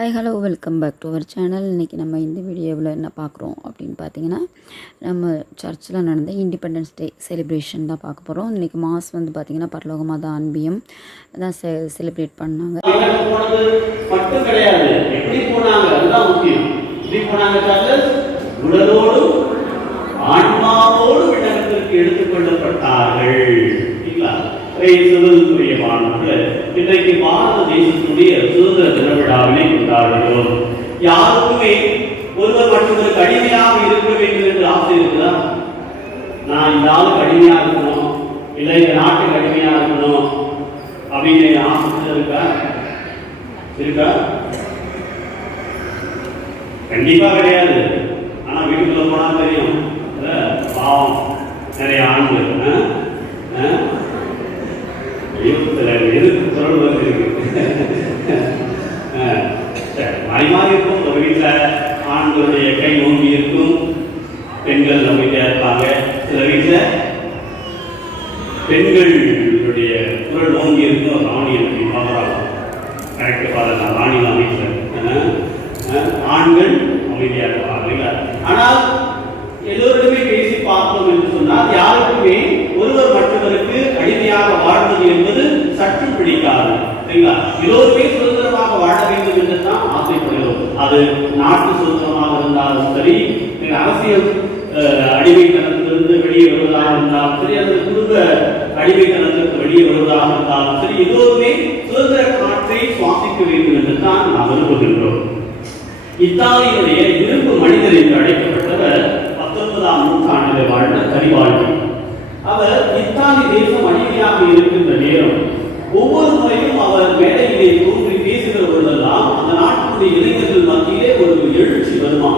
Hi hello welcome back to our channel. இன்றைக்கி நம்ம இந்த வீடியோவில் என்ன பார்க்குறோம் அப்படின்னு பார்த்தீங்கன்னா, நம்ம சர்ச்சில் நடந்த இண்டிபெண்டன்ஸ் டே செலிப்ரேஷன் தான் பார்க்க போகிறோம். இன்றைக்கி மாஸ் வந்து பார்த்திங்கன்னா பரலோக மாதா அன்பியம் தான் செலிப்ரேட் பண்ணாங்க. மட்டும் கிடையாது, எப்படி போனாங்க அதுதான் முக்கியம். எப்படி போனாங்க? உடலோடும் ஆன்மாவோடு விண்ணகத்திற்கு எடுத்துக்கொள்ளப்பட்டார்கள். இன்றைக்கு பாரத தேசத்துடைய சுதந்திர தின விழாவினை கொண்டாடுகிறோம். யாருக்குமே ஒருவர் மற்றொரு அடிமையாக இருக்க வேண்டும் என்று ஆசை இருக்குதா? நான் இந்த ஆளுக்கு அடிமையா இருக்கணும், இல்லை இந்த நாட்டுக்கு அடிமையா இருக்கணும் அப்படின்னு ஆசை இருக்கா? கண்டிப்பா கிடையாது. ஆனா வீட்டுக்குள்ள போனா தெரியும், பாவம் நிறைய ஆண்கள் மாறி இருக்கும். ஒரு வீட்டில் ஆண்களுடைய கை ஓங்கி இருக்கும், பெண்கள் அமைதியா இருப்பாங்க. சில வீட்டில் பெண்களுடைய குரல் ஓங்கி இருக்கும். ராணி கரெக்டு பாருங்க, ராணி தான் வீட்டில் ஆண்கள் அமைதியா இருப்பாங்க. ஆனால் எல்லோருமே பேசி பார்த்தோம் என்று சொன்னால் யாருக்குமே ஒருவர் மற்றவருக்கு அடிமையாக வாழ்வது என்பது சற்று பிடிக்காது. எல்லோருமே சுதந்திரமாக வாழ வேண்டும் என்று தான் ஆசைப்படுகிறோம். அது நாட்டு சுதந்திரமாக இருந்தாலும் சரி, அரசியல் அடிமைத்தனத்திலிருந்து வெளியே வருவதாக இருந்தாலும் சரி, அல்லது குடும்ப அடிமைத்தனத்திற்கு வெளியே வருவதாக இருந்தாலும் சரி, எல்லோருமே சுதந்திர காற்றை சுவாசிக்க வேண்டும் என்று தான் நாம் விரும்புகின்றோம். இத்தாலியுடைய இரும்பு மனிதர் என்று அழைக்கப்பட்டவர் 19ஆம் நூற்றாண்டில் வாழ்ந்த கரிவால்டி. அவர் இத்தாலி தேசம் அடிமையாக இருக்கின்ற நேரம் ஒவ்வொரு முறையும் அவர் மேடையிலே தோன்றி பேசுகிற பொழுதெல்லாம் அந்த நாட்டினுடைய இளைஞர்கள் மத்தியிலே ஒரு எழுச்சி வருமா.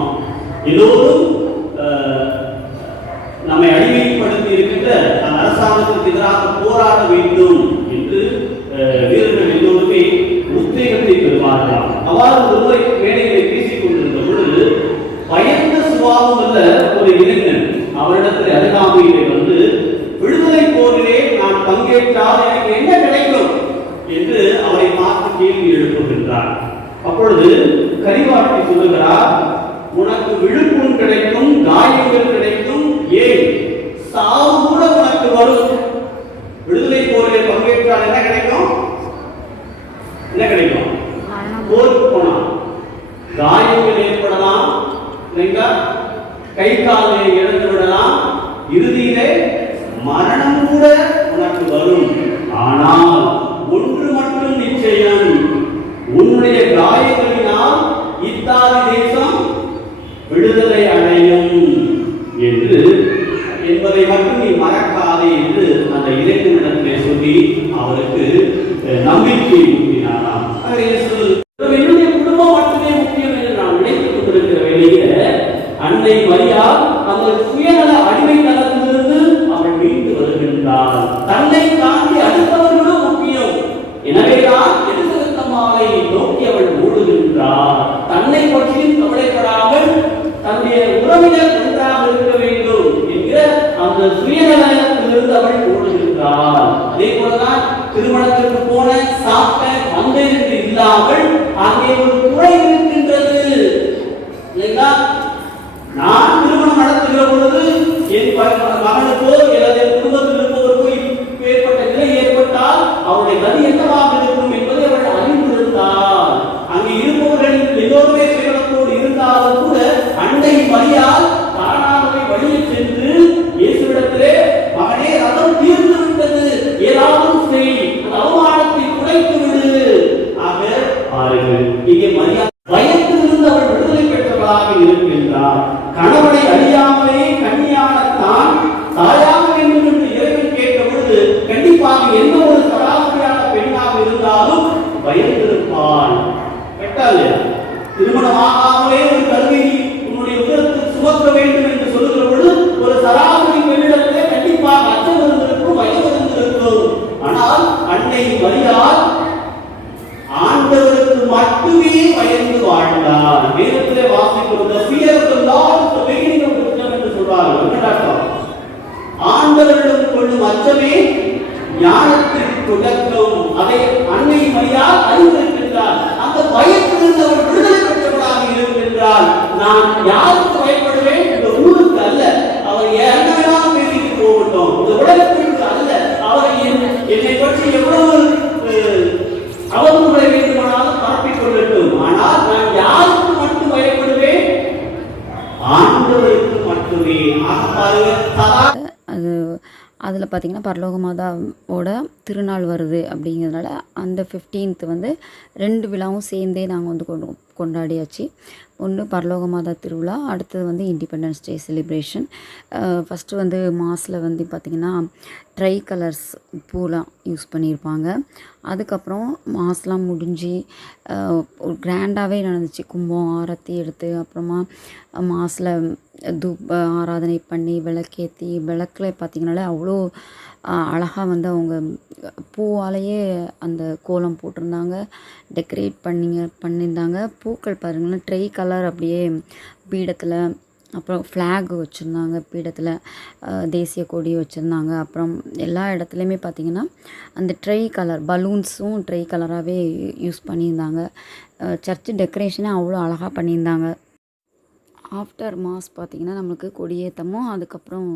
எல்லோரும் நம்மை அடிமைப்படுத்தி இருக்கின்ற அந்த அரசாங்கத்திற்கு எதிராக போராட வேண்டும் என்று வீரர்கள் எல்லோருமே உத்வேகத்தை பெறுவார்களாம். அவ்வாறு ஒருமுறை மேடையிலே பேசிக் கொண்டிருந்த பொழுது பயந்த சுபாவம் அல்ல ஒரு இளைஞன் அவரிடத்தில் அருகாமையிலே வந்து, விடுதலை போரிலே நான் பங்கேற்றால் எனக்கு என்ன கிடைக்கும் என்று அவரை பார்த்து கேள்வி எழுப்புகின்றார். அப்பொழுது கரிவாட்டி சொல்லுகிறார், உனக்கு விழுப்புண் கிடைக்கும், காயங்கள் கிடைக்கும், ஏன் சாவு கூட உனக்கு வரும். விடுதலை போரிலே பங்கேற்றால் என்ன கிடைக்கும்? போருக்கு போனா காயங்கள் ஏற்படலாம், கை காலை இழந்து விடலாம், இறுதியிலே மரணம் கூட உனக்கு வரும். ஆனால் ஒன்று மட்டும் நிச்சயம், உன்னுடைய காயங்களினால் இத்தாலி தேசம் விடுதலை அடையும் என்பதை மட்டும் நீ மறக்காதே என்று அந்த இளைஞனிடத்திலே சொல்லி அவருக்கு நம்பிக்கை ஊட்டினாராம். என்னுடைய குடும்பம் மட்டுமே முக்கியம் என்று நான் நினைத்துக் கொண்டிருக்கிற வேளையில அன்னை மரியா அந்த சுயநல அடிமைத்தனத்திலிருந்து அவள் மீண்டு வருகின்றார். தன்னை தாண்டி அடுத்தவர்களும் முக்கியம். எனவேதான் எலிசபெத்தம்மாளை நோக்கி அவள் ஓடுகின்றார். தன்னை பற்றியும் கவலைப்படாமல் தன்னுடைய உறவினர் நன்றாக இருக்க வேண்டும் என்கிற அந்த சுயநலத்திலிருந்து அவள் ஓடுகின்றார். அதே போலதான் திருமணத்திற்கு போன சாப்பிட்ட வந்தேன் என்று இல்லாமல் அங்கே ஒரு குறை இருக்கின்றது. நான் திருமணம் நடத்துகிற பொழுது என் மகனுக்கோ அல்லது என் குடும்பத்தில் இருப்பவருக்கோ ஏற்பட்ட நிலை ஏற்பட்டால் அவருடைய கதி என்னவாக இருக்கும் என்பதை அவள் அறிந்திருந்தார். அங்கே இருப்பவர்கள் எல்லோருமே சேவனத்தோடு இருந்தாலும் கூட அன்னை மரியால் தானாகவே வழியில் சென்று இயேசுவிடத்திலே, மகனே ரதம் தீர்ந்து விட்டது, ஏதாவது செய், அவமானத்தை குறைத்து விடு. ஆக பாருங்கள், இங்கே மரியா பயத்திலிருந்து அவள் விடுதலை பெற்றவளாக இருக்கின்றார். கணவனை அறியாமலே கன்னியான தான் தாயாக வேண்டும் என்று இறைவன் கேட்ட பொழுது கண்டிப்பாக எந்த ஒரு சராசரியான பெண்ணாக இருந்தாலும் பயந்திருப்பாள். திருமணமாகாமலே ஒரு கல்வி உன்னுடைய உதரத்தில் சுமக்க வேண்டும் என்று சொல்லுகிற பொழுது ஒரு சராசரி பெண்ணிடத்திலே கண்டிப்பாக அச்சம் இருந்திருக்கும், பயம் இருந்திருக்கும். ஆனால் அன்னை மரியாள் ஆண்டவருக்கு மட்டுமே பயந்து வாழ்ந்தார். வேதத்திலே வாசிக்கிறது என்று சொல்வார்கள். ஆண்டவரிடம் கொள்ளும் அச்சமே ஞானத்திற்கு தொடக்கம். அதை அன்னை மரியாள் அறிந்திருக்கின்றார். அந்த பயத்திலிருந்து அவர் யாருக்கு பயப்படுவேன்? இந்த ஊருக்கு அல்ல. அவர் என்ன வேணாலும் பேசிட்டு போகட்டும். இந்த உலகத்திற்கு அல்ல. அவர் என்னை பற்றி எவ்வளவு அவதூறை வேண்டுமானாலும் பரப்பிக் கொள்ளட்டும். ஆனால் நான் யாருக்கு மட்டும் பயப்படுவேன்? ஆண்டவருக்கு மட்டுமே. அது அதில் பார்த்திங்கன்னா பரலோக மாதாவோட திருநாள் வருது அப்படிங்கிறதுனால அந்த 15th வந்து 2 விழாவும் சேர்ந்தே நாங்கள் வந்து கொண்டாடியாச்சு. ஒன்று பரலோக மாதா திருவிழா, அடுத்தது வந்து இண்டிபெண்டன்ஸ் டே செலிப்ரேஷன். ஃபஸ்ட்டு வந்து மாஸில் வந்து பார்த்திங்கன்னா ட்ரை கலர்ஸ் பூலாம் யூஸ் பண்ணியிருப்பாங்க. அதுக்கப்புறம் மாஸ்லாம் முடிஞ்சு ஒரு கிராண்டாகவே நடந்துச்சு. கும்பம் ஆரத்தி எடுத்து அப்புறமா மாஸில் ஆராதனை பண்ணி விளக்கேற்றி விளக்கில் பார்த்திங்கனாலே அவ்வளோ அழகாக வந்து அவங்க பூவாலேயே அந்த கோலம் போட்டிருந்தாங்க, டெக்கரேட் பண்ணியிருந்தாங்க. பூக்கள் பாருங்களேன், ட்ரை கலர் அப்படியே பீடத்தில், அப்புறம் ஃப்ளாக் வச்சுருந்தாங்க பீடத்தில், தேசிய கொடி வச்சுருந்தாங்க. அப்புறம் எல்லா இடத்துலையுமே பார்த்திங்கன்னா அந்த ட்ரை கலர் பலூன்ஸும் ட்ரை கலராகவே யூஸ் பண்ணியிருந்தாங்க. சர்ச்சு டெக்கரேஷனே அவ்வளோ அழகாக பண்ணியிருந்தாங்க. ஆஃப்டர் மாஸ் பார்த்திங்கன்னா நம்மளுக்கு கொடியேற்றமும் அதுக்கப்புறம்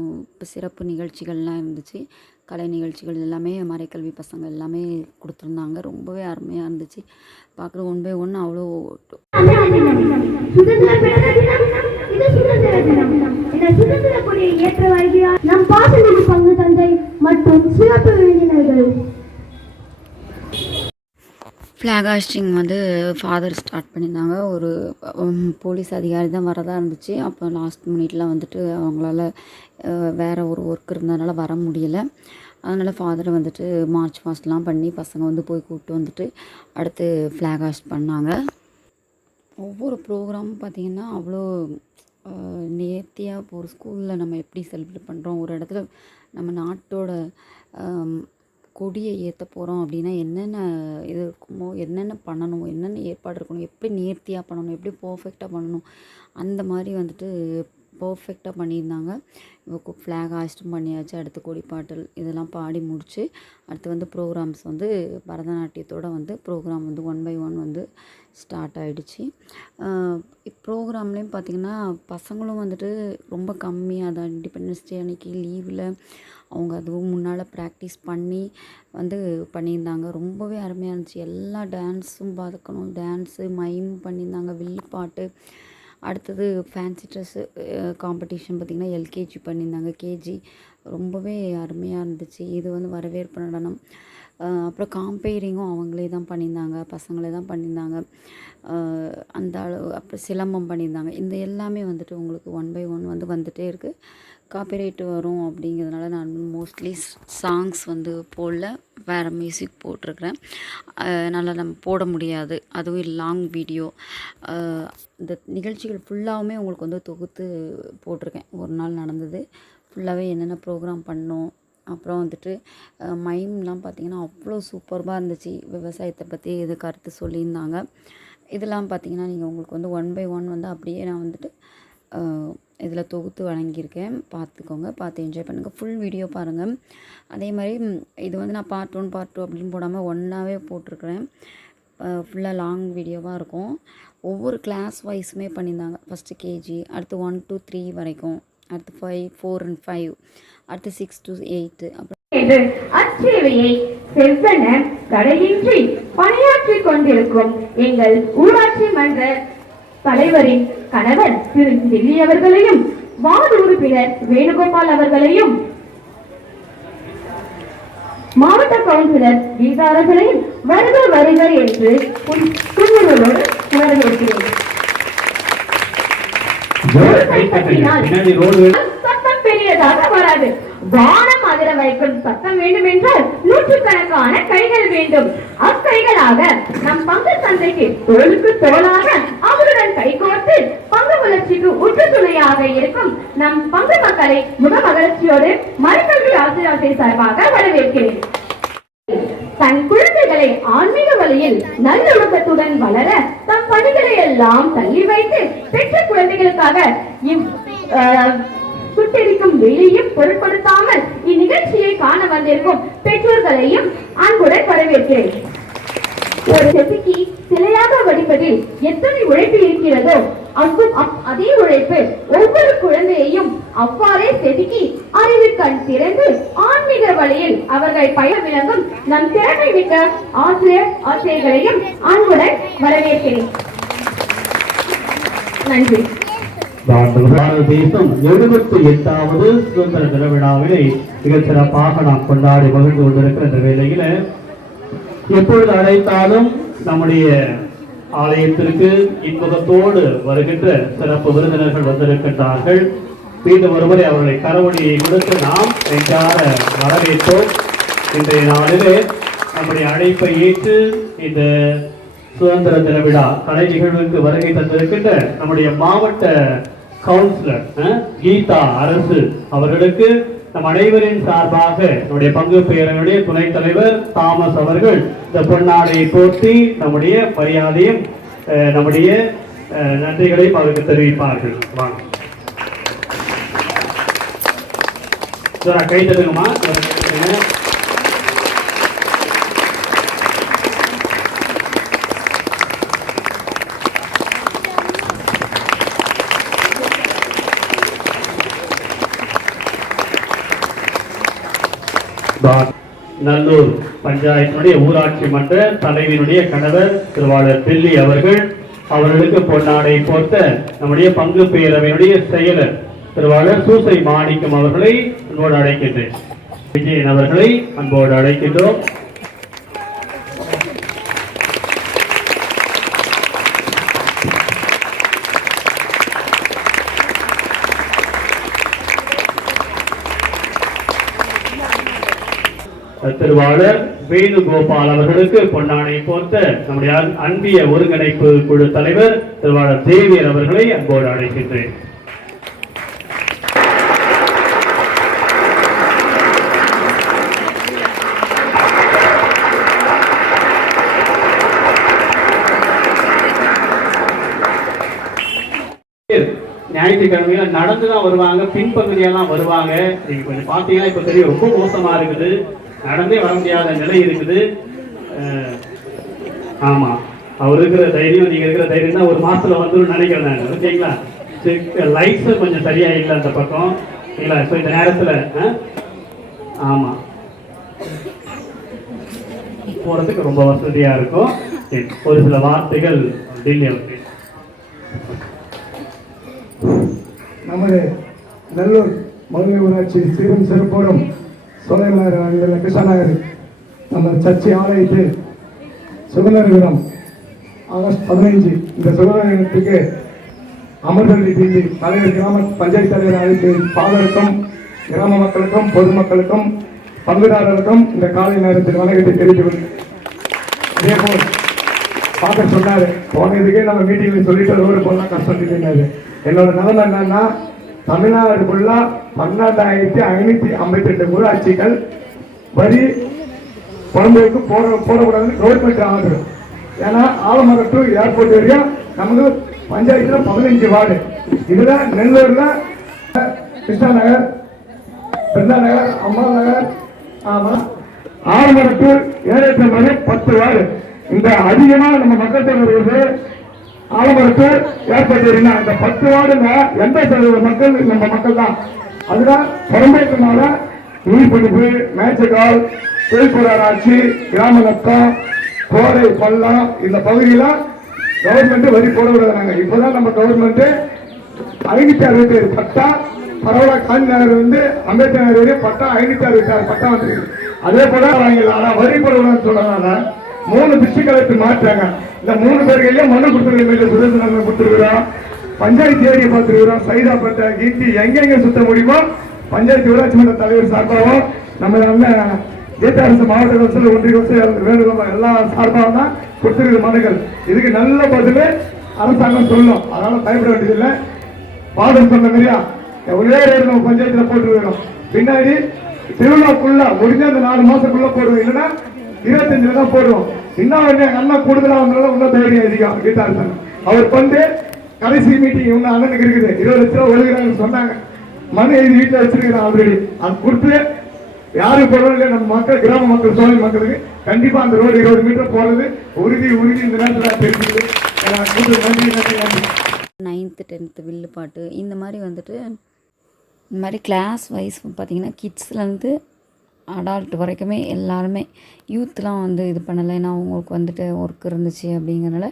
சிறப்பு நிகழ்ச்சிகள்லாம் இருந்துச்சு. கலை நிகழ்ச்சிகள் எல்லாமே மறைக்கல்வி பசங்க எல்லாமே கொடுத்துருந்தாங்க. ரொம்பவே அருமையாக இருந்துச்சு. பார்க்குற 1 by 1 அவ்வளோ ஃப்ளாக் ஹாஸ்டிங் வந்து ஃபாதர் ஸ்டார்ட் பண்ணியிருந்தாங்க. ஒரு போலீஸ் அதிகாரி தான் வரதாக இருந்துச்சு. அப்போ லாஸ்ட் மினிட்லாம் வந்துட்டு அவங்களால வேறு ஒரு ஒர்க் இருந்ததுனால வர முடியலை. அதனால் ஃபாதரை வந்துட்டு மார்ச் பாஸ்ட்லாம் பண்ணி பசங்க வந்து போய் கூப்பிட்டு வந்துட்டு அடுத்து ஃப்ளாக் ஹாஸ்ட் பண்ணாங்க. ஒவ்வொரு ப்ரோக்ராமும் பார்த்திங்கன்னா அவ்வளோ நேர்த்தியாக இப்போ ஒரு ஸ்கூலில் நம்ம எப்படி செலிப்ரேட் பண்ணுறோம், ஒரு இடத்துல நம்ம நாட்டோட கொடியை ஏற்ற போகிறோம் அப்படின்னா என்னென்ன இது இருக்குமோ, என்னென்ன பண்ணணும், என்னென்ன ஏற்பாடு இருக்கணும், எப்படி நேர்த்தியாக பண்ணணும், எப்படி பர்ஃபெக்டாக பண்ணணும், அந்த மாதிரி வந்துட்டு பர்ஃபெக்டாக பண்ணியிருந்தாங்க. இப்போ ஃப்ளாக் ஹாஸ்டும் பண்ணியாச்சு. அடுத்து கொடிப்பாட்டல் இதெல்லாம் பாடி முடித்து அடுத்து வந்து ப்ரோக்ராம்ஸ் வந்து பரதநாட்டியத்தோடு வந்து ப்ரோக்ராம் வந்து 1 by 1 வந்து ஸ்டார்ட் ஆகிடுச்சு. ப்ரோக்ராம்லேயும் பார்த்திங்கன்னா பசங்களும் வந்துட்டு ரொம்ப கம்மியாக தான், இண்டிபெண்டன்ஸ் டே அன்றைக்கி லீவில் அவங்க அதுவும் முன்னால் ப்ராக்டிஸ் பண்ணி வந்து பண்ணியிருந்தாங்க. ரொம்பவே அருமையாக இருந்துச்சு. எல்லா டான்ஸும் பார்க்கணும், டான்ஸு மைம் பண்ணியிருந்தாங்க, வில்லுப்பாட்டு. அடுத்தது ஃபேன்சி ட்ரெஸ்ஸு காம்படிஷன் பார்த்திங்கன்னா எல்கேஜி பண்ணியிருந்தாங்க, கேஜி. ரொம்பவே அருமையாக இருந்துச்சு. இது வந்து வரவேற்பு நடனம். அப்புறம் காம்பேரிங்கும் அவங்களே தான் பண்ணியிருந்தாங்க, பசங்களே தான் பண்ணியிருந்தாங்க. அந்த அளவு அப்புறம் சிலம்பம் பண்ணியிருந்தாங்க. இந்த எல்லாமே வந்துட்டு உங்களுக்கு 1 by 1 வந்து வந்துகிட்டே இருக்குது. காப்பிரைட் வரும் அப்படிங்கிறதுனால நான் மோஸ்ட்லி சாங்ஸ் வந்து போடல, வேறு மியூசிக் போட்டிருக்கிறேன். நல்லா நம்ம போட முடியாது, அதுவும் லாங் வீடியோ. இந்த நிகழ்ச்சிகள் ஃபுல்லாகவுமே உங்களுக்கு வந்து தொகுத்து போட்டிருக்கேன். ஒரு நாள் நடந்தது ஃபுல்லாகவே என்னென்ன ப்ரோக்ராம் பண்ணோம். அப்புறம் வந்துட்டு மைம்லாம் பார்த்திங்கன்னா அவ்வளோ சூப்பராக இருந்துச்சு. விவசாயத்தை பற்றி இது கருத்து சொல்லியிருந்தாங்க. இதெல்லாம் பார்த்திங்கன்னா நீங்கள் உங்களுக்கு வந்து 1 by 1 வந்து அப்படியே நான் வந்துட்டு இதில் தொகுத்து வழங்கியிருக்கேன். பார்த்துக்கோங்க, பார்த்து என்ஜாய் பண்ணுங்கள். ஃபுல் வீடியோ பாருங்கள். அதே மாதிரி இது வந்து நான் பார்ட் 1 பார்ட் 2 அப்படின்னு போடாமல் ஒன்றாவே போட்டிருக்கிறேன். ஃபுல்லாக லாங் வீடியோவாக இருக்கும். ஒவ்வொரு கிளாஸ் வைஸுமே பண்ணியிருந்தாங்க. ஃபஸ்ட்டு கேஜி, அடுத்து 1 to 3 வரைக்கும், அடுத்து 5, 4 and 5, அடுத்து 6 to 8. அப்புறம் அச்சேவையை செவ்வன தடையின்றி பணியாற்றிக் கொண்டிருக்கும் எங்கள் ஊராட்சி மன்ற தலைவரின் கணவர் திரு தில்லி அவர்களையும், வார்டு உறுப்பினர் வேணுகோபால் அவர்களையும், மாவட்ட கவுன்சிலர் கீதா அவர்களையும் வருக வருக என்று குழுவோடு வரவேற்கிறேன். சத்தம் பெரியதாக வராது. வானம் அதிர வைக்கும் சத்தம் வேண்டும் என்றால் நூற்றுக்கணக்கான கைகள் வேண்டும். அக்கைகளாக நம் பங்கு சந்தைக்கு தோளுக்கு தோளாக அவருடன் கைகோர்த்து பங்கு வளர்ச்சிக்கு உற்று துணையாக இருக்கும் நம் பங்கு மக்களை முக மகிழ்ச்சியோடு மறைக்கல்வி ஆசிரியர் சார்பாக வரவேற்கிறேன். தன் குழந்தைகளை ஆன்மீக வழியில் நல்லொழுக்கத்துடன் வளர தம் பணிகளை எல்லாம் தள்ளி வைத்து பெற்ற குழந்தைகளுக்காக சுட்டெரிக்கும் வெளியும் பொருட்படுத்தாமல் இந்நிகழ்ச்சியை காண வந்திருக்கும் பெற்றோர்களையும் அன்புடன் வரவேற்கிறேன். ஒரு செதுக்கி சிலையாக வடிப்பதில் எத்தனை உழைப்பு இருக்கிறதோ அதே உழைப்பு ஒவ்வொரு குழந்தையையும் அவ்வாறே செதுக்கி அறிவு கண் திறந்து ஆன்மீக வழியில் அவர்கள் பயண விளங்கும் நம் திறமை மிக்க ஆசிரியர்களையும் அன்புடன் வரவேற்கிறேன். நன்றி. பாரத தேசம் 78வது சுதந்திர தின விழாவினை மிக சிறப்பாக நாம் கொண்டாடி மகிழ்ந்து கொண்டிருக்கிற இந்த வேளையில எப்பொழுது அழைத்தாலும் நம்முடைய ஆலயத்திற்கு இன்முகத்தோடு வருகின்ற சிறப்பு விருந்தினர்கள் வந்திருக்கின்றார்கள். மீண்டும் ஒருமுறை அவர்களை கரவொலியை கொடுத்து நாம் நெஞ்சார வரவேற்றோம். இன்றைய நாளிலே நம்முடைய அழைப்பை ஏற்று இந்த சுதந்திர தின விழா கலை நிகழ்வுக்கு வருகை தந்திருக்கின்ற நம்முடைய மாவட்ட கவுன்சிலர் கீதா அரசு அவர்களுக்கு நம் அனைவரின் சார்பாக நம்முடைய பங்கு பேரவையுடைய துணைத் தலைவர் தாமஸ் அவர்கள் இந்த பொன்னாடையை போற்றி நம்முடைய மரியாதையும் நம்முடைய நன்றிகளையும் அவருக்கு தெரிவிப்பார்கள். வாங்க கை தட்டுங்கம்மா. நல்லூர் பஞ்சாயத்தினுடைய ஊராட்சி மன்ற தலைவனுடைய கணவர் திருவாளர் தில்லி அவர்களுக்கு பொன்னாடை போர்த்த நம்முடைய பங்கு பேரவையினுடைய செயலர் திருவாளர் சூசை மாணிக்கம் அவர்களை அன்போடு அழைக்கின்றேன். விஜயன் அவர்களை அன்போடு அழைக்கின்றோம். திருவாளர் வேணுகோபால் அவர்களுக்கு பொன்னாடை போர்த்த நம்முடைய அன்பிய ஒருங்கிணைப்பு குழு தலைவர் திருவாளர் தேவியர் அவர்களை அன்போடு அழைக்கின்றேன். ஞாயிற்றுக்கிழமையில நடந்துதான் வருவாங்க, பின்பகுதியெல்லாம் வருவாங்க. நீங்க கொஞ்சம் பாத்தீங்கன்னா இப்ப தெரியும், ரொம்ப மோசமா இருக்குது, நடந்தே வர முடியாத நிலை இருக்குது. ஆமா, அவர் இருக்கிற தைரியம் நீங்க இருக்கிற தைரியம் தான் ஒரு மாசத்துல வந்துடும் நினைக்கிறேன் நான். ஓகேங்களா? லைட்ஸ் கொஞ்சம் சரியா இல்லை அந்த பக்கம். சரிங்களா? இப்போ இந்த நேரத்துல ஆமா போறதுக்கு ரொம்ப வசதியா இருக்கும். ஒரு சில வார்த்தைகள் டெல்லி அவர்கள். நமது நல்லூர் மதுரை ஊராட்சி சீரும் சிறப்போடும் சோழநகர் கிருஷ்ணநகர் நம்ம சர்ச்சை ஆலயத்தில் சுதந்திர தினம் ஆகஸ்ட் 15 இந்த சுதந்திர தினத்துக்கு அமர்வெள்ளி டிவி தலைவர் கிராம பஞ்சாயத்து தலைவர் அழைத்து பாலருக்கும் கிராம மக்களுக்கும் பொதுமக்களுக்கும் பங்குதாரர்களுக்கும் இந்த காலை நேரத்தில் வணக்கத்தை தெரிவித்து இதேபோல் பார்க்க சொன்னாரு. போனதுக்கே நம்ம மீட்டிங்ல சொல்லிட்டு ரோடு போலாம் கஷ்டப்பட்டு என்னோட நிலைமை என்னன்னா, தமிழ்நாடு ஃபுல்லா 12,552 ஊராட்சிகள் வரி குழந்தைக்கு போடக்கூடாதுன்னு கவர்மெண்ட் ஆர்டர். ஏன்னா ஆலமரம் டு ஏர்போர்ட் வரையும் நமக்கு பஞ்சாயத்துல 15 வார்டு. இதுல நெல்லூர்ல கிருஷ்ணா நகர், பிருந்தா நகர், அம்மா நகர், ஆலமரம் டு ஏழேற்றம் வரை 10 வார்டு. இந்த அதிகமா நம்ம மக்கள் தொகை வருவது ஆலமரத்து ஏற்பட்டு இந்த 10 வார்டுல 80% மக்கள் நம்ம மக்கள் தான். அதுதான் புறம்பேற்றனால நீர்பிடிப்பு, மேச்சக்கால், திருப்பூராட்சி, கிராம நத்தம், கோரை, பள்ளம் இந்த பகுதியில கவர்மெண்ட் வரி போட விடுறாங்க. இப்பதான் நம்ம கவர்மெண்ட் 567 பட்டா பரவாயில்ல. காந்தி நகர் வந்து அம்பேத்கர் நகர் வரையும் பட்டா 566 பட்டா வந்துருக்கு. அதே போல வாங்கிடலாம். வரி போட விடான்னு சொல்றதுனால 3 டிஸ்ட்ரிக்ட் கலெக்டர் மாற்றாங்க. இந்த 3 பேர்களையும் மனு கொடுத்துருக்கோம், சுதந்திர கொடுத்துருக்கிறோம், பஞ்சாயத்து ஏரியை பார்த்துருக்கிறோம், சைதாப்பேட்டை, கீட்டி எங்கெங்க சுத்த முடியுமோ பஞ்சாயத்து ஊராட்சி மன்ற தலைவர் சார்பாகவும் நம்ம கீதா அரசு மாவட்ட கவுன்சிலர், ஒன்றிய கவுன்சிலர், வேணுகோபால் எல்லா சார்பாகவும் தான் கொடுத்துருக்கிற மனுக்கள். இதுக்கு நல்ல பதில் அரசாங்கம் சொல்லும். அதனால பயப்பட வேண்டியதில்லை. பாடல் சொன்ன மாதிரியா ஒரே நம்ம பஞ்சாயத்துல போட்டுருக்கிறோம். பின்னாடி திருவிழாக்குள்ள முடிஞ்ச அந்த 4 மாசத்துக்குள்ள போடுவோம், இல்லைன்னா 25 தான் போடுவோம். இன்னும் அண்ணா கூடுதலா வந்தாலும் இன்னும் தைரியம் அதிகம். கீதா அரசாங்கம் அவர் வந்து கடைசி மீட்டிங் இன்னும் அண்ணனுக்கு இருக்குது, 20 லட்சம் ரூபாய் ஒழுங்குறாங்கன்னு சொன்னாங்க. மனு எழுதி வீட்டில் வச்சிருக்கிறேன் ஆல்ரெடி. அது கொடுத்து யாருக்கு போடுறோம் இல்லை, நம்ம மக்கள் கிராம மக்கள் சோழ மக்களுக்கு கண்டிப்பா அந்த ரோடு 20 மீட்டர் போறது உறுதி இந்த நேரத்தில் தெரிஞ்சுது. நன்றி. 9th 10th வில்லு பாட்டு இந்த மாதிரி வந்துட்டு இந்த மாதிரி கிளாஸ் வைஸ் பார்த்திங்கன்னா கிட்ஸ்லேருந்து அடால்ட் வரைக்குமே எல்லாருமே யூத்லாம் வந்து இது பண்ணலை. ஏன்னா அவங்களுக்கு வந்துட்டு ஒர்க் இருந்துச்சு அப்படிங்கிறனால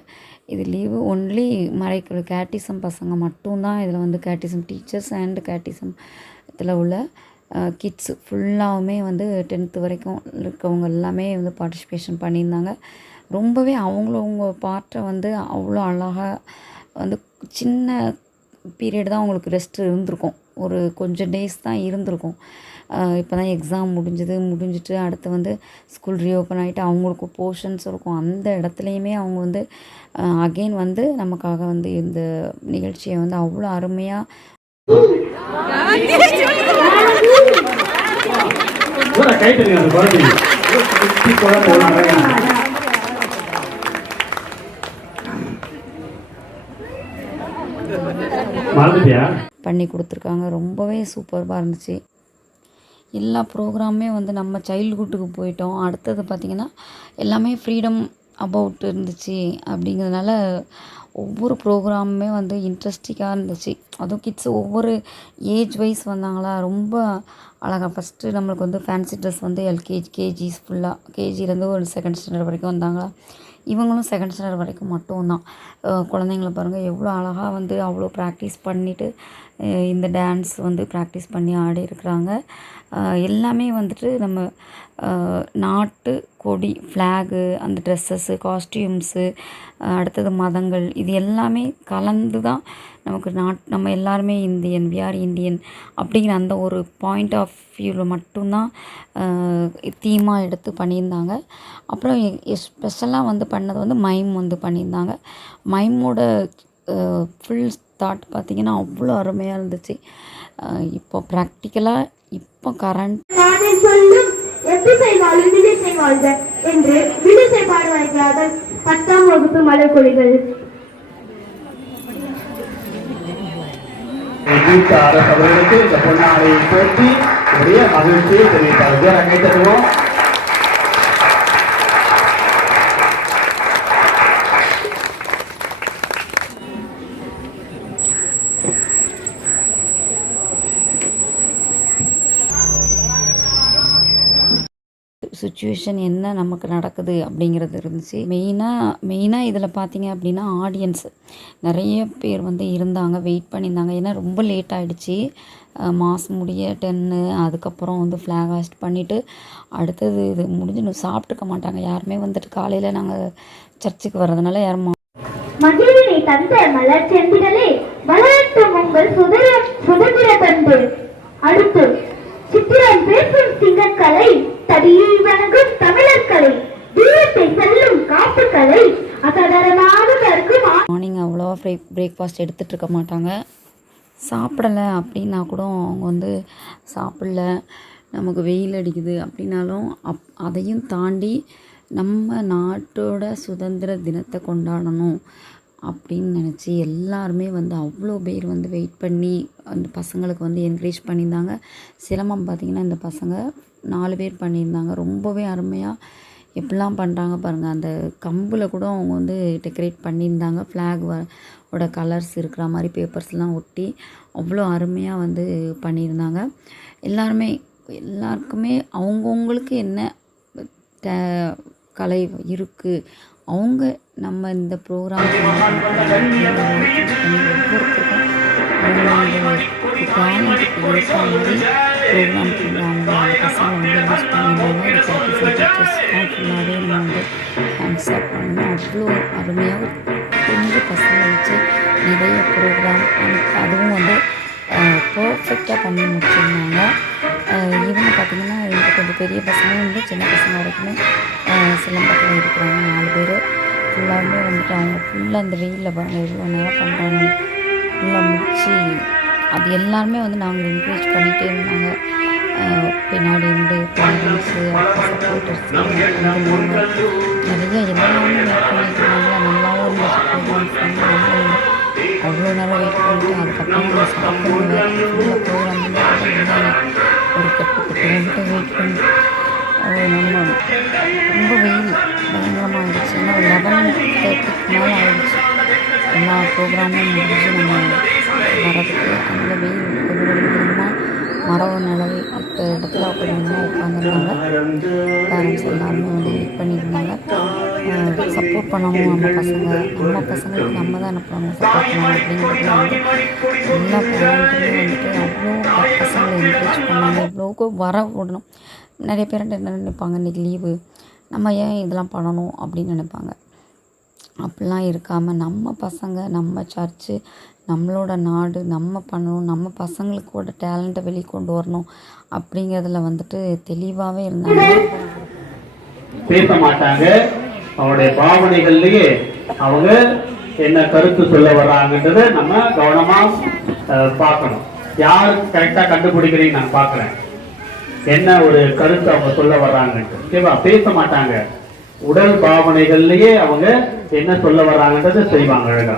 இது லீவு. ஒன்லி மறைக்கிற கேட்டிசம் பசங்க மட்டும்தான் இதில் வந்து கேட்டிசம் டீச்சர்ஸ் அண்ட் கேட்டிசம் இதில் உள்ள கிட்ஸ் ஃபுல்லாகவுமே வந்து 10th வரைக்கும் இருக்கவங்க எல்லாமே வந்து பார்ட்டிசிபேஷன் பண்ணியிருந்தாங்க. ரொம்பவே அவங்க பாட்டை வந்து அவ்வளோ அழகாக வந்து சின்ன பீரியட் தான் அவங்களுக்கு ரெஸ்ட் இருந்திருக்கும். ஒரு கொஞ்சம் டேஸ் தான் இருந்திருக்கும். இப்போ தான் எக்ஸாம் முடிஞ்சிட்டு அடுத்து வந்து ஸ்கூல் ரீஓப்பன் ஆகிட்டு அவங்களுக்கு போர்ஷன்ஸ் இருக்கும். அந்த இடத்துலையுமே அவங்க வந்து அகெயின் வந்து நமக்காக வந்து இந்த நிகழ்ச்சியை வந்து அவ்வளோ அருமையாக பண்ணி கொடுத்துருக்காங்க. ரொம்பவே சூப்பராக இருந்துச்சு. எல்லா ப்ரோக்ராமே வந்து நம்ம சைல்டுஹுட்டுக்கு போயிட்டோம். அடுத்தது பார்த்திங்கன்னா எல்லாமே ஃப்ரீடம் அபவுட் இருந்துச்சு. அப்படிங்கிறதுனால ஒவ்வொரு ப்ரோக்ராமுமே வந்து இன்ட்ரெஸ்டிங்காக இருந்துச்சு. அதுவும் கிட்ஸ் ஒவ்வொரு ஏஜ் வைஸ் வந்தாங்களா, ரொம்ப அழகாக. ஃபஸ்ட்டு நம்மளுக்கு வந்து ஃபேன்சி ட்ரெஸ் வந்து எல்கேஜி கேஜிஸ் ஃபுல்லாக கேஜிலேருந்து ஒரு 2nd ஸ்டாண்டர்ட் வரைக்கும் வந்தாங்களா. இவங்களும் 2nd ஸ்டாண்டர்ட் வரைக்கும் மட்டும்தான். குழந்தைங்கள பாருங்கள் எவ்வளோ அழகாக வந்து அவ்வளோ ப்ராக்டிஸ் பண்ணிவிட்டு இந்த டான்ஸ் வந்து ப்ராக்டிஸ் பண்ணி ஆடி இருக்கிறாங்க. எல்லாமே வந்துட்டு நம்ம நாட்டு கொடி ஃப்ளாகு, அந்த ட்ரெஸ்ஸஸ்ஸு, காஸ்டியூம்ஸு, அடுத்தது மதங்கள், இது எல்லாமே கலந்து தான் நமக்கு நம்ம எல்லாருமே இந்தியன், வி ஆர் இந்தியன் அப்படிங்கிற அந்த ஒரு பாயிண்ட் ஆஃப் வியூவில் மட்டும்தான் தீமாக எடுத்து பண்ணியிருந்தாங்க. அப்புறம் ஸ்பெஷலாக வந்து பண்ணது வந்து மைம் வந்து பண்ணியிருந்தாங்க. மைமோட ஃபுல் தாட் பார்த்திங்கன்னா அவ்வளோ அருமையாக இருந்துச்சு. இப்போ ப்ராக்டிக்கலாக இப்போ கரண்ட் என்று விடுசை பாடுவார்கள் 10ஆம் வகுப்பு மலர்கொடிகள். அவர்களுக்கு இந்த பொன்னாடையை போற்றி உடைய மகிழ்ச்சியை தெரிவித்தார்கள். அங்கே தருவோம். சுச்சுவேஷன் என்ன நமக்கு நடக்குது அப்படிங்கிறது இருந்துச்சு. மெயினாக இதில் பார்த்தீங்க அப்படின்னா ஆடியன்ஸ் நிறைய பேர் வந்து இருந்தாங்க, வெயிட் பண்ணியிருந்தாங்க. ஏன்னா ரொம்ப லேட் ஆகிடுச்சி. மாஸ் முடிய 10 அதுக்கப்புறம் வந்து ஃப்ளாக் ஹாஸ்ட் பண்ணிவிட்டு அடுத்தது இது முடிஞ்சு சாப்பிட்டுக்க மாட்டாங்க யாருமே. வந்துட்டு காலையில் நாங்கள் சர்ச்சுக்கு வர்றதுனால யாரும் மகிழ்வினை தந்த மலர் செந்திகளே வளரட்டும் உங்கள் சுதந்திர தந்து. அடுத்து சித்திரம் பேசும் சிங்கக்கலை, தடியை வணங்கும் தமிழர்களை, வீரத்தை செல்லும் காப்புக்கலை, அசாதாரணமாக இருக்கும். மார்னிங் அவ்வளோவா பிரேக்ஃபாஸ்ட் எடுத்துகிட்டு இருக்க மாட்டாங்க. சாப்பிடலை அப்படின்னா கூட அவங்க வந்து சாப்பிடல, நமக்கு வெயில் அடிக்குது அப்படின்னாலும் அதையும் தாண்டி நம்ம நாட்டோட சுதந்திர தினத்தை கொண்டாடணும் அப்படின்னு நினச்சி எல்லாருமே வந்து அவ்வளோ பேர் வந்து வெயிட் பண்ணி அந்த பசங்களுக்கு வந்து என்கரேஜ் பண்ணியிருந்தாங்க. சிலம்பம் பார்த்திங்கன்னா இந்த பசங்க 4 பேர் பண்ணியிருந்தாங்க. ரொம்பவே அருமையாக எப்படிலாம் பண்ணுறாங்க பாருங்கள். அந்த கம்பில் கூட அவங்க வந்து டெக்கரேட் பண்ணியிருந்தாங்க. ஃப்ளாக் ஓட கலர்ஸ் இருக்கிற மாதிரி பேப்பர்ஸ்லாம் ஒட்டி அவ்வளோ அருமையாக வந்து பண்ணியிருந்தாங்க. எல்லாருக்குமே அவங்கவுங்களுக்கு என்ன கலை இருக்குது, அவங்க நம்ம இந்த ப்ரோக்ராம் ஒவ்வொருத்தருக்கும் அவங்களோட டேலண்ட்டுக்கு ஏற்ற மாதிரி ப்ரோக்ராம் அவங்க அந்த பசங்களை வந்து யூஸ் பண்ணியிருந்தாங்க. இது டீச்சர்ஸ்லாம் ஃபுல்லாகவே நம்ம வந்து ஹேண்ட்ஸாக பண்ணணும். அவ்வளோ அருமையாக கொஞ்சம் பசங்களை வச்சு நிறைய ப்ரோக்ராம் அதுவும் வந்து பர்ஃபெக்டாக பண்ணி முடிச்சிருந்தாங்க. இவங்க பார்த்திங்கன்னா இவங்க கொஞ்சம் பெரிய பசங்களும் வந்து சின்ன பசங்க வரைக்குமே சிலம்பத்தில் இருக்கிறாங்க. 4 பேர் ஃபுல்லாகவே வந்துட்டு அவங்க ஃபுல்லாக அந்த வெயிலில் பாருங்கள் எவ்வளோ நேரம் பண்ணுறாங்க. ஃபுல்லாக முடிச்சு அது எல்லாருமே வந்து நாங்கள் என்கரேஜ் பண்ணிகிட்டே இருந்தாங்க. பின்னாடி இருந்து பேரண்ட்ஸு, சப்போர்ட்டர்ஸ் நிறைய எல்லாமே வெயிட் பண்ணிட்டு இருந்தாங்க. நல்லாவும் இருந்துச்சு ப்ரோக்ராம்ஸ் வந்து அவ்வளோ நேரம் வெயிட் பண்ணிவிட்டு அதுக்கப்புறம் நம்ம சாப்பிடுவோம். ஃபுல்லாக ப்ரோக்ராம் இருந்தாங்க. ஒரு கட்டு வந்துட்டு வெயிட் பண்ணி நம்ம ரொம்ப வெயில் பயங்கரமாக ஆகிடுச்சு. ஏன்னா 11:30க்கு மேலே ஆகிடுச்சு. எல்லா ப்ரோக்ராமும் முடிஞ்சு நம்ம வரதுக்கு அந்த வெயில் கொஞ்சம் கொஞ்சமாக மரம் நிழல் இருக்கிற இடத்துல கொஞ்சம் கொஞ்சமாக உட்காந்துருந்தாங்க. பேரண்ட்ஸ் எல்லாருமே வந்து வெயிட் பண்ணியிருந்தாங்க. சப்போர்ட் பண்ணணும் நம்ம பசங்களுக்கு நம்ம தான் என்ன பண்ணணும், சப்போர்ட் பண்ணணும் அப்படிங்கிறதுல வந்து எல்லா பேரண்ட்டுமே வந்துட்டு அவ்வளோ பசங்களை என்கரேஜ் பண்ணாங்க. இவ்வளோக்கு வர விடணும். நிறைய பேரண்ட் என்ன நினைப்பாங்க, இன்றைக்கி லீவு நம்ம ஏன் இதெல்லாம் பண்ணணும் அப்படின்னு நினைப்பாங்க. அப்படிலாம் இருக்காமல் நம்ம பசங்க, நம்ம சர்ச்சு, நம்மளோட நாடு, நம்ம பண்ணணும், நம்ம பசங்களுக்கோட டேலண்ட்டை வெளியே கொண்டு வரணும் அப்படிங்கிறதுல வந்துட்டு தெளிவாகவே இருந்தாங்க. பேச மாட்டாங்க. அவருடைய பாவனைகள்லயே அவங்க என்ன கருத்து சொல்ல வர்றாங்கன்றத நம்ம கவனமா பார்க்கணும். யார் கரெக்டா கண்டுபிடிக்கிறீங்க நான் பார்க்கிறேன், என்ன ஒரு கருத்து அவங்க சொல்ல வர்றாங்கன்ட்டு. ஓகேவா? பேச மாட்டாங்க. உடல் பாவனைகள்லயே அவங்க என்ன சொல்ல வர்றாங்கன்றத செய்வாங்க அழகா.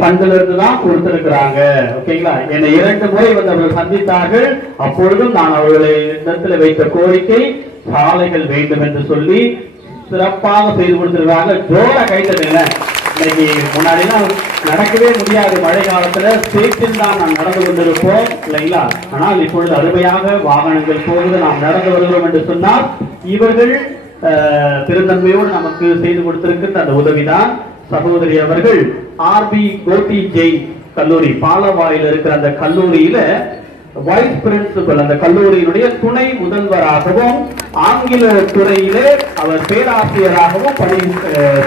ஃபண்ட்ல இருந்து தான் கொடுத்திருக்கிறாங்க. ஓகேங்களா? என்னை 2 முறை வந்து அவர்கள் சந்தித்தார்கள். அப்பொழுதும் நான் அவர்களை இடத்துல வைத்த கோரிக்கை சாலைகள் வேண்டும் என்று சொல்லி சிறப்பாக செய்து கொடுத்திருக்காங்க. ஜோர கைத்தட்டுங்க. இன்னைக்கு முன்னாடிலாம் நடக்கவே முடியாது, மழை காலத்துல சேற்றில் தான் நாம் நடந்து கொண்டிருப்போம் இல்லைங்களா? ஆனால் இப்பொழுது அருமையாக வாகனங்கள் போகுது, நாம் நடந்து வருகிறோம் என்று சொன்னால் இவர்கள் பெருந்தன்மையோடு நமக்கு செய்து கொடுத்திருக்கின்ற அந்த உதவிதான். சகோதரி அவர்கள் ஆர்பி கோட்டி ஜெய் கல்லூரி பாலவாயில் இருக்கிற அந்த கல்லூரியில வைஸ் பிரின்சிபல், அந்த கல்லூரியினுடைய துணை முதல்வராகவும் ஆங்கில துறையிலே அவர் பேராசிரியராகவும் பணி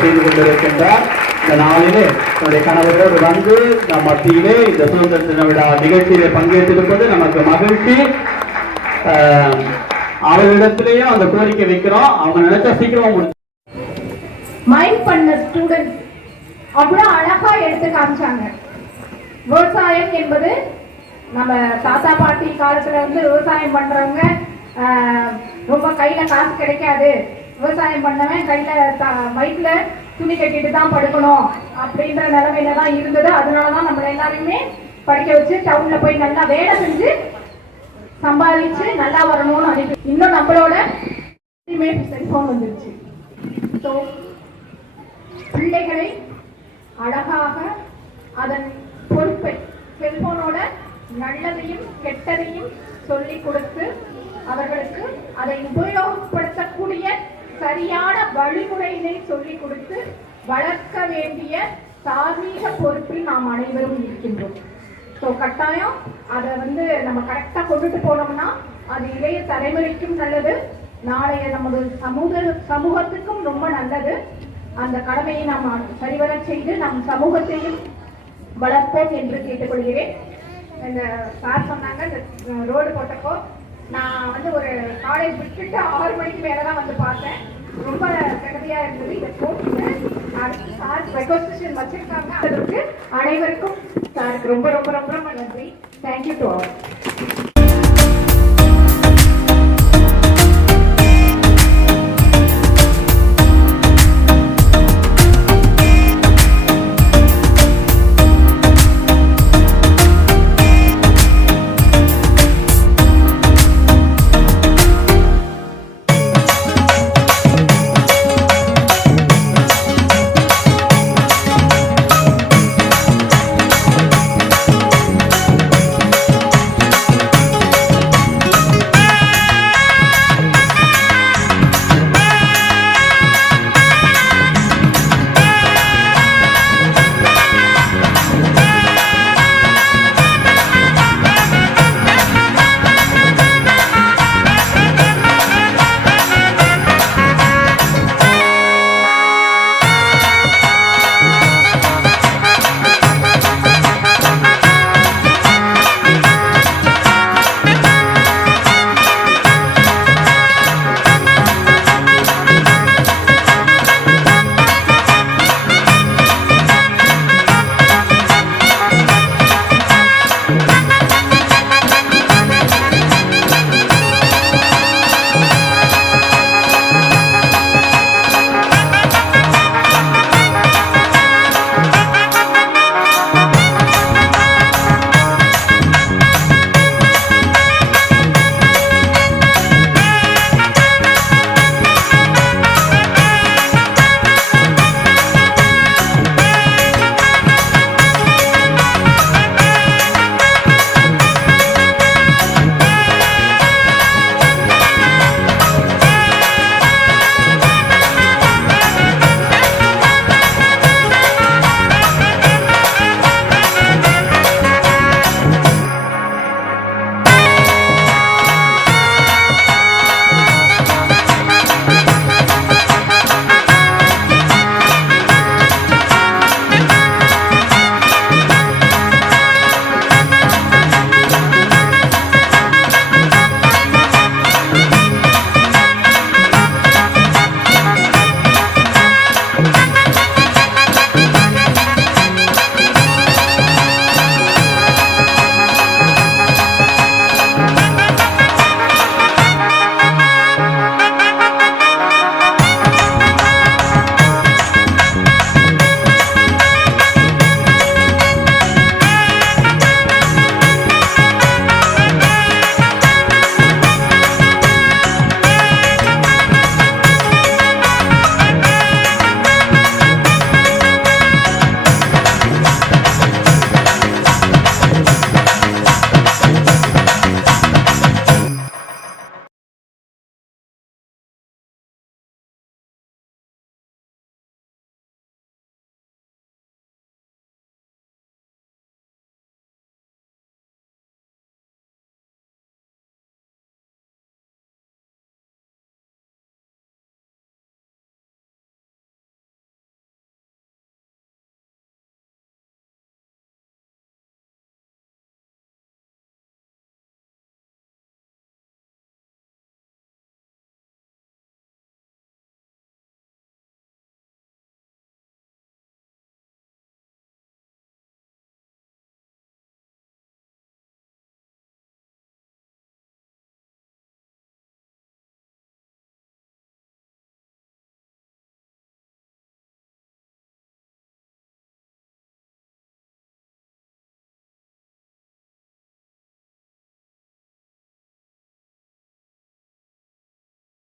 செய்து கொண்டிருக்கின்றார். இந்த நாளிலே என்னுடைய கணவரோடு வந்து நம் மத்தியிலே இந்த சுதந்திர தின விழா நிகழ்ச்சியிலே பங்கேற்றிருப்பது நமக்கு மகிழ்ச்சி. அவர்களிடத்திலேயும் அந்த கோரிக்கை வைக்கிறோம். அவங்க நினைச்சா சீக்கிரமா முடிச்சு மைண்ட் பண்ண ஸ்டூடெண்ட் அவ்வளவு அழகா எடுத்து காமிச்சாங்க. விவசாயம் என்பது நம்ம தாத்தா பாட்டி காலத்துல வந்து விவசாயம் பண்றவங்க ரொம்ப கையில காசு கிடைக்காது, விவசாயம் பண்ணவன் கையில வயிற்றுல துணி கட்டிட்டு தான் படுக்கணும் அப்படின்ற நிலைமையில தான் இருந்தது. அதனாலதான் நம்மள எல்லாருமே படிக்க வச்சு டவுன்ல போய் நல்லா வேலை செஞ்சு சம்பாதிச்சு நல்லா வரணும்னு அனுப்பி, இன்னும் நம்மளோட செல்போன் வந்துருச்சு. ஸோ பிள்ளைகளை அழகாக அதன் பொறுப்பை செல்போனோட நல்லதையும் கெட்டதையும் சொல்லிக் கொடுத்து அவர்களுக்கு அதை உபயோகப்படுத்தக்கூடிய சரியான வழிமுறையினை சொல்லிக் கொடுத்து வளர்க்க வேண்டிய தார்மீக பொறுப்பில் நாம் அனைவரும் இருக்கின்றோம். ஸோ கட்டாயம் அதை வந்து நம்ம கரெக்டாக கொண்டுட்டு போனோம்னா அது இளைய தலைமுறைக்கும் நல்லது, நாளைய நமது சமூகத்துக்கும் ரொம்ப நல்லது. அந்த கடமையை நாம் சரிவர செய்து நம் சமூகத்தையும் வளர்ப்போம் என்று கேட்டுக்கொள்கிறேன். இந்த சார் சொன்னாங்க, இந்த ரோடு போட்டப்போ நான் வந்து ஒரு காலேஜ் விட்டுட்டு 6 மணிக்கு மேலே தான் வந்து பார்த்தேன். ரொம்ப கடுமையாக இருந்தது. இதை போட்டு சார் ரெக்வஸ்டேஷன் வச்சிருக்காங்க. அதற்கு அனைவருக்கும் சாருக்கு ரொம்ப ரொம்ப ரொம்ப ரொம்ப நன்றி. Thank you to all.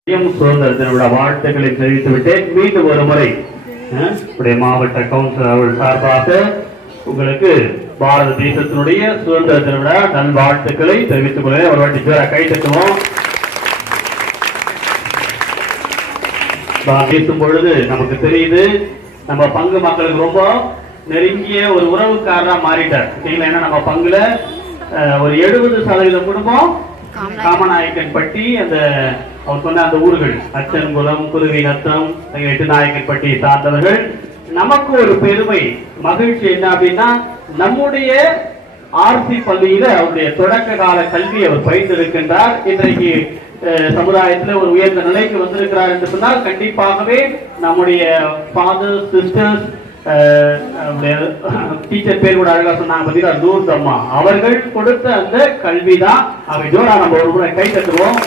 சுதந்திர தின வாழ்த்துக்களை தெரிவித்து விட்டேன். மீண்டும் ஒரு முறை மாவட்ட கவுன்சிலர் அவர்கள் சார்பாக உங்களுக்கு பாரத தேசத்தினுடைய சுதந்திர தின விழா நல்வாழ்த்துக்களை தெரிவித்துக் கொள்கிறேன். ஒரு வாட்டி கை தட்டுவோம். பேசும் பொழுது நமக்கு தெரியுது நம்ம பங்கு மக்களுக்கு ரொம்ப நெருங்கிய ஒரு உறவுக்காரரா மாறிட்டார். ஏன்னா நம்ம பங்குல ஒரு 70% குடும்பம் காமநாயக்கன்பட்டி, அந்த அவர் சொன்ன அந்த ஊர்கள் அச்சன்குளம், குருவி நத்தம், எட்டுநாயக்கன்பட்டி சார்ந்தவர்கள். நமக்கு ஒரு பெருமை மகிழ்ச்சி என்ன அப்படின்னா, நம்முடைய ஆர்சி பள்ளியில அவருடைய தொடக்க கால கல்வி அவர் பயின்றிருக்கின்றார். இன்றைக்கு சமுதாயத்தில் ஒரு உயர்ந்த நிலைக்கு வந்திருக்கிறார் என்று சொன்னால் கண்டிப்பாகவே நம்முடைய ஃபாதர்ஸ், சிஸ்டர்ஸ், டீச்சர் பேர் கூட அழகா சொன்னாங்க பார்த்தீங்கன்னா நூர் அம்மா அவர்கள் கொடுத்த அந்த கல்விதான். அவை ஜோரா நம்ம ஒரு முறை கை தட்டுவோம்.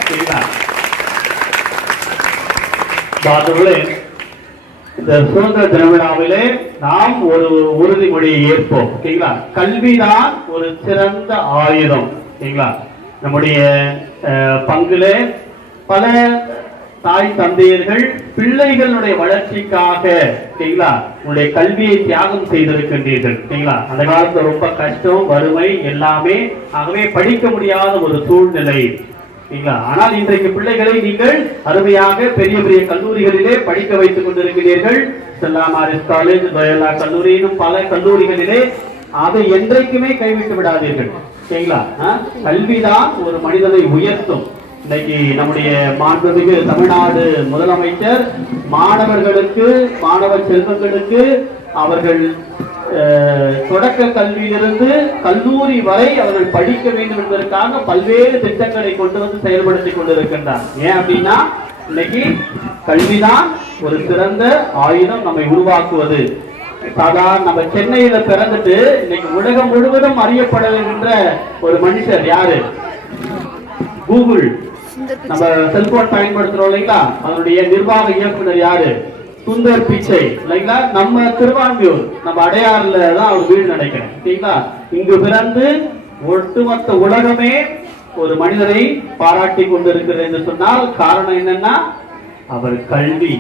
இந்த சுதந்திர தின விழாவிலே நாம் ஒரு உறுதிமொழியை ஏற்போம். ஓகேங்களா? கல்விதான் ஒரு சிறந்த ஆயுதம். ஓகேங்களா? நம்முடைய பங்குல பல தாய் தந்தையர்கள் பிள்ளைகளுடைய வளர்ச்சிக்காக உங்களுடைய கல்வியை தியாகம் செய்திருக்கின்றீர்கள். அந்த காலத்துல ரொம்ப கஷ்டம், வறுமை எல்லாமே, ஆகவே படிக்க முடியாத ஒரு சூழ்நிலை. ஆனால் இன்றைக்கு பிள்ளைகளை நீங்கள் அருமையாக பெரிய பெரிய கல்லூரிகளிலே படிக்க வைத்துக் கொண்டிருக்கிறீர்கள். செல்லா மாரிஸ் காலேஜ், தோயலா கல்லூரி, இன்னும் பல கல்லூரிகளிலே. அதை என்றைக்குமே கைவிட்டு விடாதீர்கள். கல்விதான் ஒரு மனிதனை உயர்த்தும். இன்னைக்கு நம்முடைய மாண்புமிகு தமிழ்நாடு முதலமைச்சர் மாணவர்களுக்கு, மாணவ செல்வங்களுக்கு அவர்கள் தொடக்க கல்வியிலிருந்து கல்லூரி வரை அவர்கள் படிக்க வேண்டும் என்பதற்காக பல்வேறு திட்டங்களை கொண்டு வந்து செயல்படுத்திக் கொண்டிருக்கின்றார். ஏன் அப்படின்னா, இன்னைக்கு கல்விதான் ஒரு சிறந்த ஆயுதம் நம்மை உருவாக்குவது. சாதாரண நம்ம சென்னையில பிறந்துட்டு இன்னைக்கு உலகம் முழுவதும் அறியப்படுகின்ற ஒரு மனுஷர் யாரு? கூகுள். நம்ம செல்போன் பயன்படுத்துறோம் இல்லைங்களா, அதனுடைய நிர்வாக இயக்குனர் யாரு? சுந்தர் பிச்சை இல்லைங்களா? நம்ம திருவான்மியூர், நம்ம அடையாறுல தான் அவர் வீடு நினைக்கிறேன். சரிங்களா? இங்கு பிறந்து ஒட்டுமொத்த உலகமே ஒரு மனிதரை பாராட்டி கொண்டிருக்கிறது என்று சொன்னால் காரணம் என்னன்னா, அவர் கல்வி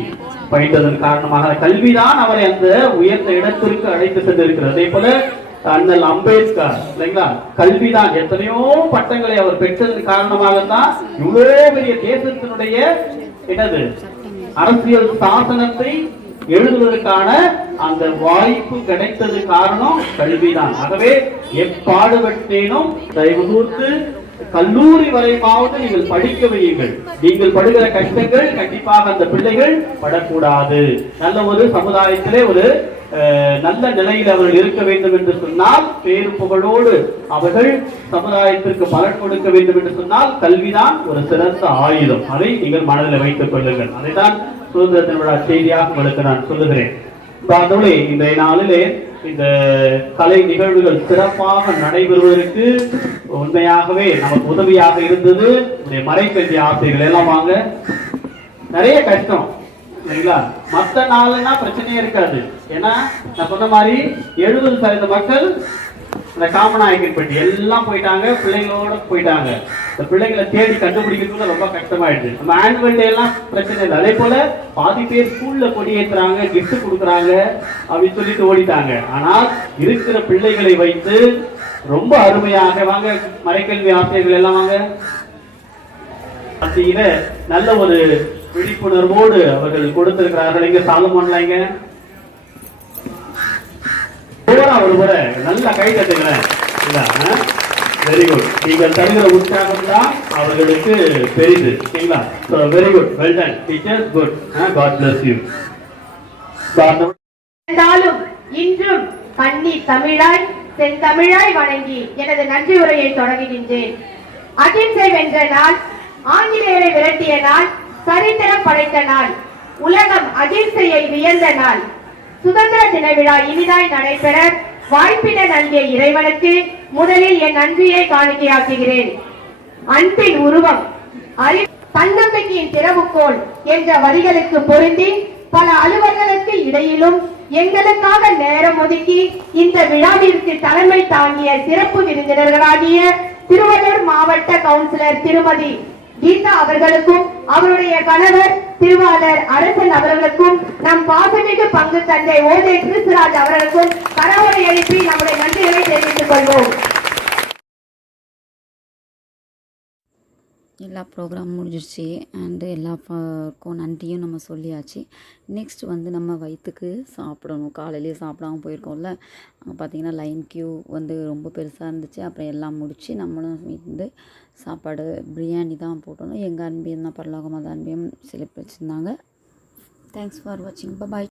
பயின்றதன் காரணமாக கல்விதான் அவரை அந்த உயர்ந்த இடத்திற்கு அழைத்து சென்றிருக்கிறது. அதே போல அண்ணல் அம்பேத்கர் இல்லைங்களா, கல்விதான். எத்தனையோ பட்டங்களை அவர் பெற்றதன் காரணமாகத்தான் இவ்வளவு பெரிய தேசத்தினுடைய என்னது அரசியல் சாசனத்தை எழுதுவதற்கான அந்த வாய்ப்பு கிடைத்தது காரணம் கல்விதான். ஆகவே எப்பாடுபட்டேனும் தயவு கூர்ந்து கல்லூரி வரைமாவது நீங்கள் படிக்க வையுங்கள். நீங்கள் படுகிற கஷ்டங்கள் கண்டிப்பாக அந்த பிள்ளைகள் படக்கூடாது. நல்ல ஒரு சமுதாயத்திலே ஒரு நல்ல நிலையில் அவர்கள் இருக்க வேண்டும் என்று சொன்னால், பேரு புகழோடு அவர்கள் சமுதாயத்திற்கு பலன் கொடுக்க வேண்டும் என்று சொன்னால் கல்விதான் ஒரு சிறந்த ஆயுதம். அதை நீங்கள் மனதில் வைத்துக் கொள்ளுங்கள். அதைத்தான் சுதந்திர தின விழா செய்தியாக உங்களுக்கு நான் சொல்லுகிறேன். இன்றைய நாளிலே இந்த கலை நிகழ்வுகள் சிறப்பாக நடைபெறுவதற்கு உண்மையாகவே நமக்கு உதவியாக இருந்தது மறைக்கல்வி ஆசிரியர்கள் எல்லாம். வாங்க, நிறைய கஷ்டம் இல்லைங்களா? மற்ற நாள்னா பிரச்சனையே இருக்காது. ஏன்னா நான் சொன்ன மாதிரி 70% மக்கள் இந்த காமநாயக்கன்பட்டி எல்லாம் போயிட்டாங்க, பிள்ளைங்களோட போயிட்டாங்க. இந்த பிள்ளைங்களை தேடி கண்டுபிடிக்கிறது ரொம்ப கஷ்டமாயிடுது. நம்ம ஆனுவல் டே எல்லாம் பிரச்சனை இல்லை. அதே போல பாதி பேர் ஸ்கூல்ல கொடியேற்றுறாங்க, கிஃப்ட் கொடுக்குறாங்க அப்படின்னு சொல்லிட்டு ஓடிட்டாங்க. ஆனால் இருக்கிற பிள்ளைகளை வைத்து ரொம்ப அருமையாக வாங்க மறைக்கல்வி ஆசிரியர்கள் எல்லாம் வாங்க நல்ல ஒரு விழிப்புணர்வோடு அவர்கள் கொடுத்திருக்கிறார்கள். இங்க சாலமோன்ல இங்க ஒரு முறை நல்ல கை தட்டுங்களேன். Very good. நீங்கள் தருகிற உற்சாகம் தான் அவர்களுக்கு பெரிது. சரிங்களா? Very good, well done teachers, good. God bless you. இன்றும் கன்னி தமிழாய் செந்தமிழாய் வணங்கி எனது நன்றி உரையை தொடங்குகின்றேன். அகிம்சை வென்ற நாள், ஆங்கிலேயரை விரட்டிய நாள், சரித்திரம் படைத்த நாள், உலகம் அகிம்சையை வியந்த நாள். சுதந்திர தின விழா இனிதாய் நடைபெற வாய்ப்பினை நல்கிய இறைவனுக்கு முதலில் என் நன்றியை காணிக்கையாக்குகிறேன். அன்பின் உருவம், தன்னம்பிக்கையின் திறவுகோல் என்ற வரிகளுக்கு பொருந்தி பல அலுவலர்களுக்கு இடையிலும் எங்களுக்காக நேரம் ஒதுக்கி இந்த விழாவிற்கு தலைமை தாங்கிய சிறப்பு விருந்தினர்களாகிய திருவள்ளூர் மாவட்ட கவுன்சிலர் திருமதி கீதா அவர்களுக்கும் அவருடைய கணவர் திருவாளர் அரசன் அவர்களுக்கும் நம் பாசமிகு பங்கு தந்தை ஓதை கிறிஸ்துராஜ் அவர்களுக்கும் கரவொலி எழுப்பி நம்முடைய நன்றிகளை தெரிவித்துக் கொள்வோம். எல்லா ப்ரோக்ராம் முடிஞ்சிருச்சு அண்டு எல்லாருக்கும் நன்றியும் நம்ம சொல்லியாச்சு. நெக்ஸ்ட் வந்து நம்ம வயிற்றுக்கு சாப்பிடணும். காலையிலேயே சாப்பிடாம போயிருக்கோம்ல, அங்கே பார்த்திங்கன்னா லைன் க்யூ வந்து ரொம்ப பெருசாக இருந்துச்சு. அப்புறம் எல்லாம் முடித்து நம்மளும் வந்து சாப்பாடு பிரியாணி தான் போட்டோம். எங்கள் அன்பியம் தான் பரலோகமாக அன்பியம் செலிப்ரேட் வச்சுருந்தாங்க. தேங்க்ஸ் ஃபார் வாட்சிங். பாய்.